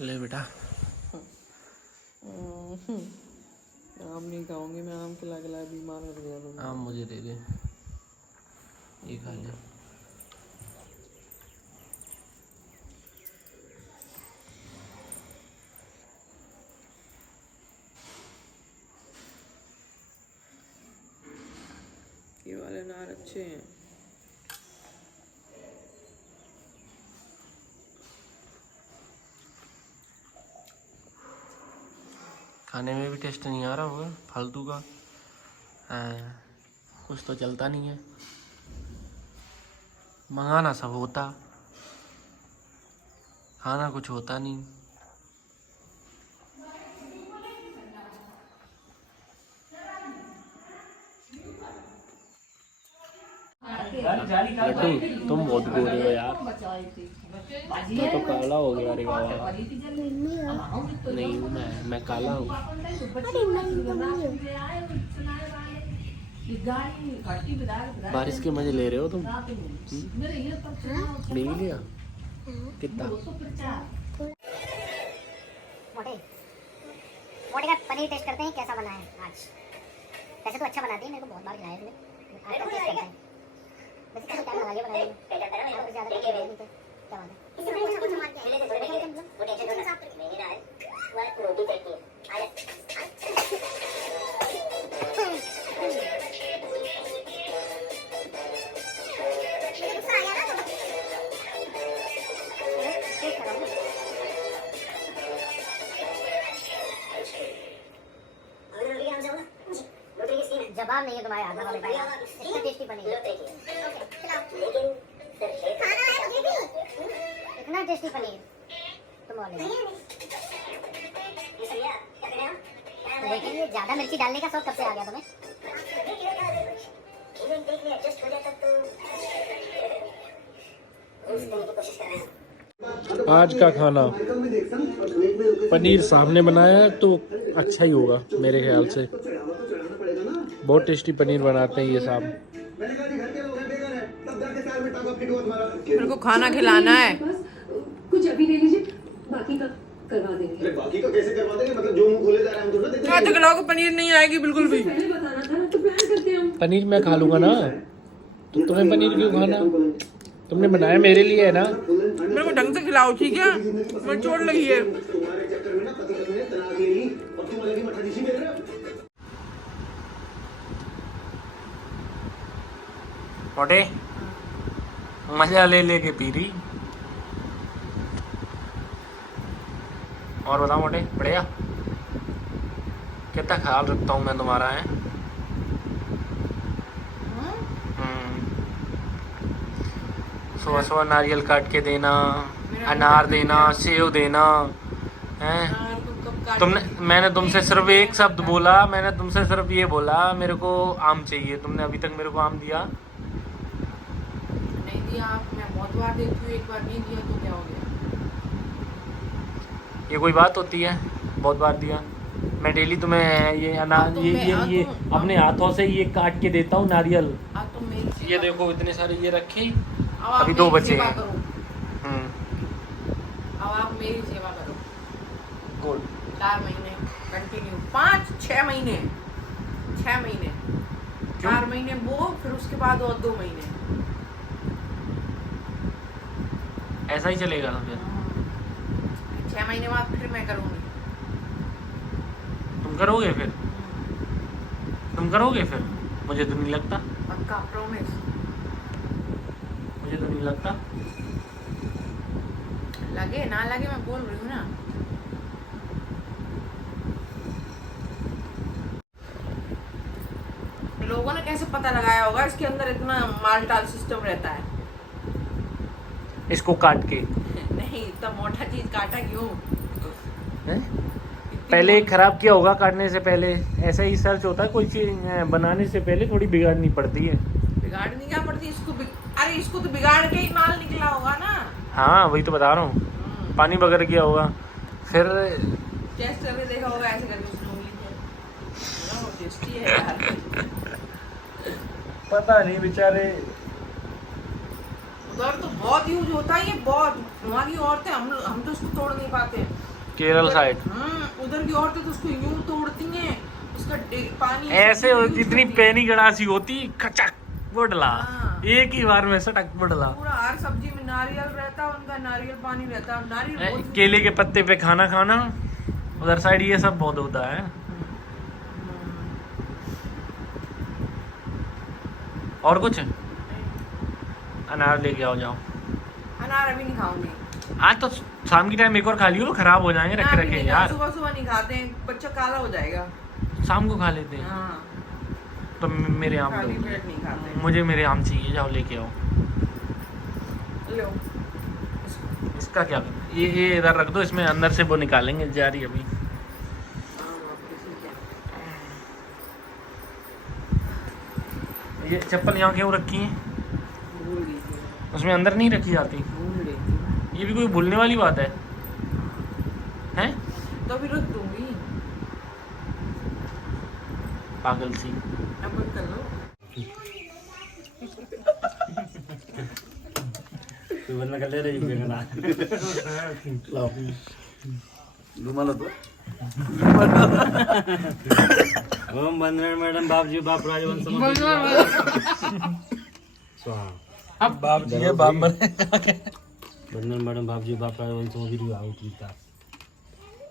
ले बेटा। आम नहीं खाऊंगी मैं, आम खिला खिला बीमार कर दिया तुमने। आम मुझे दे दे, ये खा ले। ये वाले नार अच्छे हैं। खाने में भी टेस्ट नहीं आ रहा होगा फालतू का। हाँ, कुछ तो चलता नहीं है। मंगाना सब होता, खाना कुछ होता नहीं। लड्डू तुम बहुत गोरे हो यार, मैं तो काला हो गया। अरे बाबा नहीं हूँ मैं काला हूँ। बारिश के मजे ले रहे हो तुम? नहीं लिया कितना? मोटे मोटे का पनीर टेस्ट करते हैं कैसा बना है आज। वैसे तो अच्छा बनाती है, मेरे को बहुत बार खिलाया तुमने। आज का टेस्ट करते हैं। वैसे क्या टाइम लगा लिया बनाने में, आप ज्यादा नहीं थे। क्या बात है, इससे कुछ मार के पहले से थोड़े वो टेंशन दो ना, नहीं ना है वो रोटी चटनी आ जा। गुस्सा आ गया ना तो टेस्ट करो। जवाब नहीं है तुम्हारे हाथ में, इतना टेस्टी पनीर। लेकिन खाना है मुझे भी, इतना टेस्टी पनीर तुम बोले। लेकिन ये ज्यादा मिर्ची डालने का शौक कब से आ गया तुम्हें? आज का खाना पनीर सामने बनाया है तो अच्छा ही होगा मेरे ख्याल से। बहुत टेस्टी पनीर बनाते हैं ये साहब। मेरे को खाना खिलाना है। कुछ अभी ले लीजिए, बाकी का करवा देंगे। बाकी का कैसे करवा देंगे? मतलब जो मुंह खोले जा रहा है हम तो ना देख। आज खिलाओ, पनीर नहीं आएगी बिल्कुल भी। पहले बताना था ना, तो प्लान करते हैं हम। पनीर मैं खा लूंगा ना, तो तुम्हें पनीर क्यों खाना? तुमने बनाया मेरे लिए है ना। मेरे को ढंग से खिलाओ ठीक है, मुझे चोट लगी है। तुम्हारे चक्कर में ना पति पत्नी ने तलाक ले ली और तुम अलग ही मठा दिशी मेरे। मोटे मजा ले लेके पी रही। और बताओ मोटे बढ़िया, कितना ख्याल रखता हूँ मैं तुम्हारा है। सुबह सुबह नारियल काट के देना, अनार देना, सेव देना हैं। मैंने तुमसे सिर्फ एक शब्द बोला, मैंने तुमसे सिर्फ ये बोला मेरे को आम चाहिए। तुमने अभी तक मेरे को आम दिया नहीं दिया आप, मैं बहुत बार देती हूँ, एक बार नहीं दिया तो क्या हो गया? ये कोई बात होती है? बहुत बार दिया। मैं डेली तुम्हें ये अनार ये अपने हाथों से ये काट के देता हूँ नारियल। ये देखो इतने सारे ये रखे, अभी 2 बचे हैं। अब आप मेरी सेवा करो। गुड। 4 महीने कंटिन्यू, 5-6 महीने, 6 महीने, 4 महीने वो, फिर उसके बाद और 2 महीने। ऐसा ही चलेगा ना फिर? 6 महीने बाद फिर मैं करूँगी। तुम करोगे फिर? तुम करोगे फिर? मुझे तो नहीं लगता। पक्का प्रॉमिस। मुझे तो नहीं लगता। लगे ना लगे, मैं बोल रही हूँ ना। लोगों ने कैसे पता लगाया होगा इसके अंदर इतना मालटाल सिस्टम रहता है? इसको काट के नहीं, इतना मोटा चीज काटा क्यों? है? पहले खराब किया होगा काटने से पहले। ऐसा ही सर्च होता है, कोई चीज बनाने से पहले थोड़ी बिगाड़नी पड़ती है। बिगाड़नी क्या पड़ती है इसको? अरे इसको तो बिगाड़ के ही माल निकला होगा ना। हाँ वही तो बता रहा हूँ, पानी बगैर किया होगा फिर। टेस्ट करके देखा होगा ऐसे करके उसने उंगली से। वो टेस्टी है यार। पता नहीं बेचारे उधर तो बहुत यूज होता है ये, बहुत। वहाँ की औरतें, हम तो उसको तोड़ नहीं पाते हैं। केरल साइड उधर की औरतें तो उसको यूं तोड़ती हैं, उसका पानी ऐसे यूज जितनी करती हैं। पैनी गड़ासी होती खचक वो डला, हाँ। एक ही बार में सटक वो डला। पूरा हर सब्जी में नारियल रहता, उनका नारियल पानी रहता, नारियल बहुत केले के पत्ते पे खाना खाना, उधर साइड ये सब बहुत होता है। और कुछ अनार लेके आओ जाओ। अनार अभी नहीं खाऊंगी। आज तो शाम की टाइम एक और खा लियो, खराब हो जाएंगे रखे रखे यार। सुबह सुबह नहीं खाते हैं, बच्चा काला हो जाएगा। शाम को खा लेते हैं। हाँ, तो मेरे आम खाली दो, पेट नहीं खाते। मुझे मेरे आम चाहिए, जाओ लेके आओ। लो, इसका क्या करना, ये इधर रख दो, इसमें अंदर से वो निकालेंगे जा रही अभी। ये चप्पल यहाँ क्यों रखी है? भूल गई थी, उसमें अंदर नहीं रखी जाती। भूल गई थी। ये भी कोई भूलने वाली बात है हैं? तो अभी रख दूंगी। पागल सी। अब बंद कर लो। तू बंद कर ले रही लाओ रुमाल तो ओम बंदन मैडम बाप जी बाप राजवंश स्वाहा। अब बाप जी है, बाप बने। बंदन मैडम बाप जी बाप राजवंश वीर आहुतिता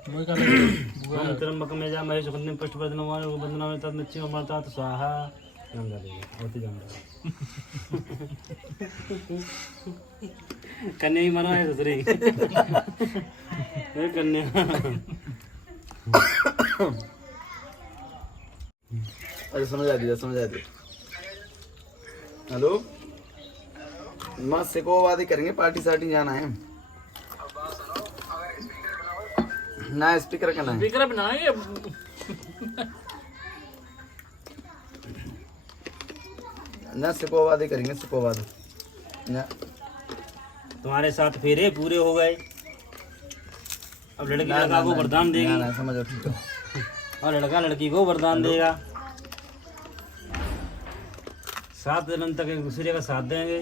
ओम त्र्यंबकम यजा महेश सुगंधिम पुष्टवर्धनम वंदना में तद नच्चिम अमरता स्वाहा। गंगा देवी होती गंगा कन्या ही मना है दूसरी कन्या। अरे समझ आ दिया। हेलो माँ से को वादे करेंगे, पार्टी सार्टी जाना है ना, स्पीकर करना है। स्पीकर बनाए ना सिको वादे करेंगे, सिको वादे ना। तुम्हारे साथ फेरे पूरे हो गए, अब लड़की लड़का को वरदान देगी। ना समझो, ठीक है। और लड़का लड़की को वरदान देगा। 7 दिन तक एक दूसरे का साथ देंगे।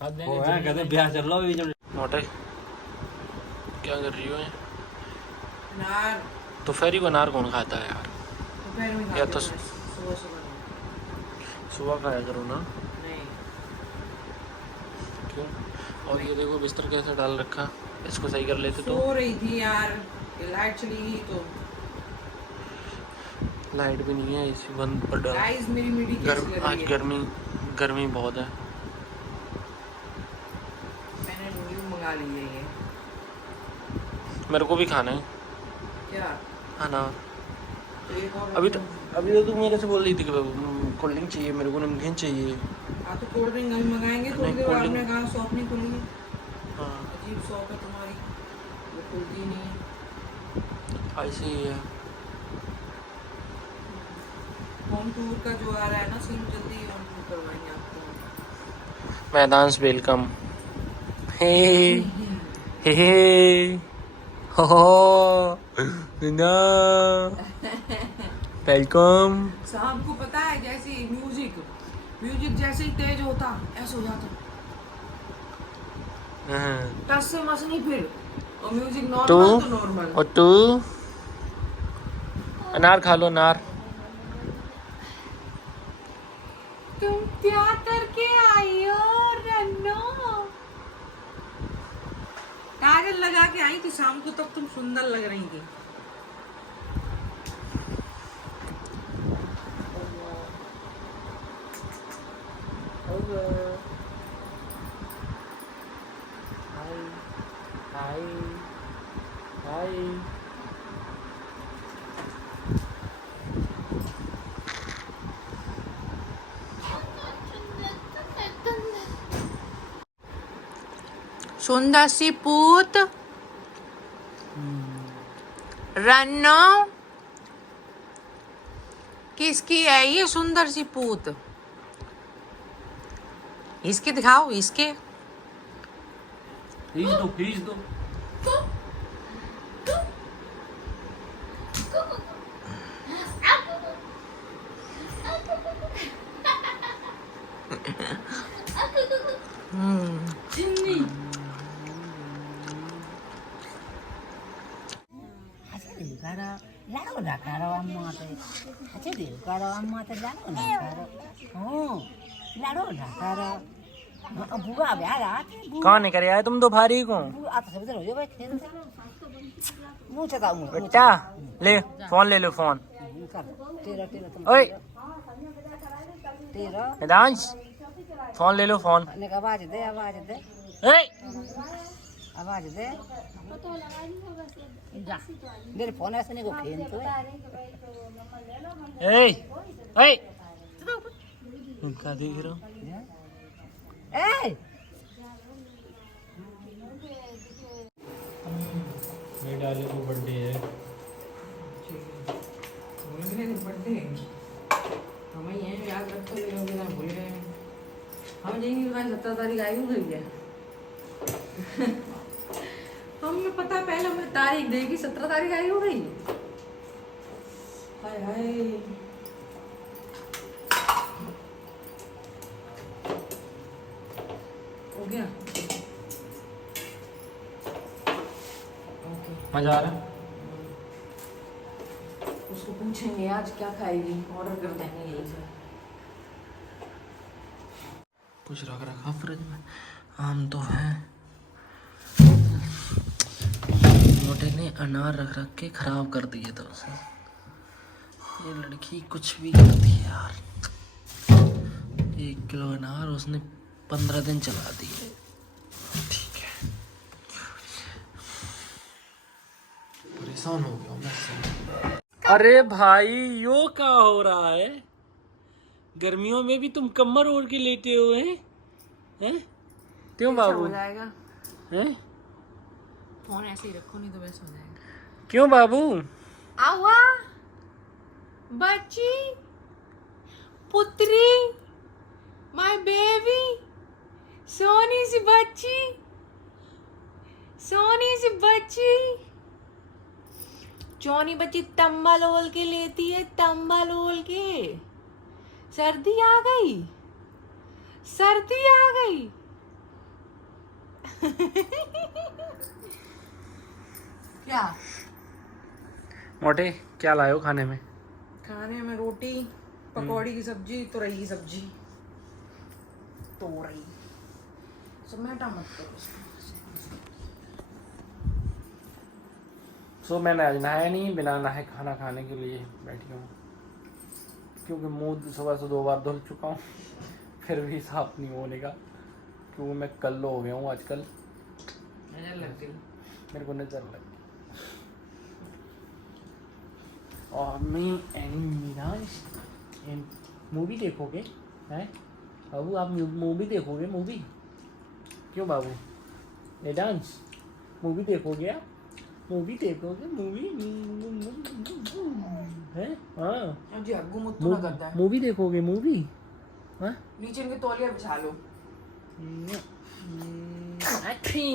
वो है कहते ब्याह चल रहा है। मोटे क्या कर रही हो? अनार दोपहरी को अनार कौन खाता है यार? दोपहर में या खाते तो हैं, सुबह सुबह खाया करो ना। नहीं। क्यों? और ये देखो बिस्तर कैसे डाल रखा, इसको सही कर लेते तो। सो रही थी यार, ये लाइट चली गई तो। लाइट भी नहीं है, एसी बंद पर डाल। गाइस मेरी मीडी कैसी लग आज रही है? गर्मी बहुत है। मैंने न्यू मंगा ली है ये। मेरे को भी खाना है क्या? अनार। तो एक और अभी तो तुम मेरे से बोल रही थी कि कोल्ड ड्रिंक चाहिए, मेरे को नमकीन चाहिए। हाँ तो कोल्ड ड्रिंक अभी मंगाएंगे थोड़ी देर बाद। आपने कहा शॉप नहीं खुली है। हाँ अजीब शॉप है तुम्हारी, वो खुलती नहीं है। ऐसे ही है। होम टूर का जो आ रहा है ना सीन, जल्दी होम टूर करवाएंगे आपको। मैदान वेलकम। हे हो ना वेलकम। शाम को पता है जैसे म्यूजिक जैसे ही तेज होता ऐसा हो जाता, टस से मस नहीं फिर। और म्यूजिक नॉर्मल तो नॉर्मल। और तू अनार खा लो, अनार। तुम क्या करके आई हो रन्नो? काजल लगा के आई थी शाम को, तब तुम सुंदर लग रही थी। सुंदर सी पूत रन्नो, किसकी है ये सुंदर सी पूत? इसके दिखाओ, इसके। खींच दो। karo laro da karo amma te ache de karo amma te laro da karo oh laro da karo बुआ बेहारा कहाँ निकल आए तुम तो भारी को बुआ तो सब इधर हो जाए भाई मुंह चका मुंह बेटा ले फोन ले लो फोन तेरा तेरा तुम ओए तेरा वेदांश फोन ले लो फोन ने आवाज दे ए आवाज दे जा मेरे फोन ऐसे नहीं को फेन तो ए ए इनका देख रहा हूँ ए मेरे डाले को बर्थडे है बर्थडे हमें ये याद रखते हुए लोग ना भूल गए हम जाएंगे दुकान 17 तारीख आई हुई है हमें पता पहले हमें तारीख देगी 17 तारीख आई हो गई हाय हाय हो गया ओके मजा आ रहा उसको पूछेंगे आज क्या खाएगी ऑर्डर कर देंगे यही से कुछ रख रखा फ्रिज में आम तो है मोटे ने अनार रख रख के खराब कर दिए थे उसे ये लड़की कुछ भी करती है यार 1 किलो अनार उसने 15 दिन चला दिए ठीक है परेशान हो गया मैं अरे भाई यो क्या हो रहा है गर्मियों में भी तुम कमर ओढ़ के लेटे हुए हैं क्यों बाबू हो जाएगा हैं फोन ऐसे ही रखो नहीं तो वैसे हो जाएगा क्यों बाबू आवा बच्ची पुत्री माय बेबी सोनी सी बच्ची चौनी बच्ची तंबल ओल के लेती है तंबल ओल के सर्दी आ गई क्या मोटे क्या लाए हो खाने में खाने में रोटी पकौड़ी की सब्जी तुरई की सब्जी तोरई समेटा मत करो सो मैंने आज नहाया नहीं बिना नहाए खाना खाने के लिए बैठी हूँ क्योंकि मुंह सुबह से 2 बार धुल चुका हूँ फिर भी साफ नहीं होने का क्योंकि मैं कल्लो हो गया हूँ आजकल मेरे को नजर लग गई और मैं मीराज मूवी देखोगे हैं बाबू आप मूवी देखोगे मूवी क्यों बाबू ये डांस मूवी देखोगे आप मूवी देखोगे मूवी है हाँ जी अग्गू मुत्तू ना करता है मूवी देखोगे मूवी हाँ नीचे इनके तौलिया बिछा लो अच्छी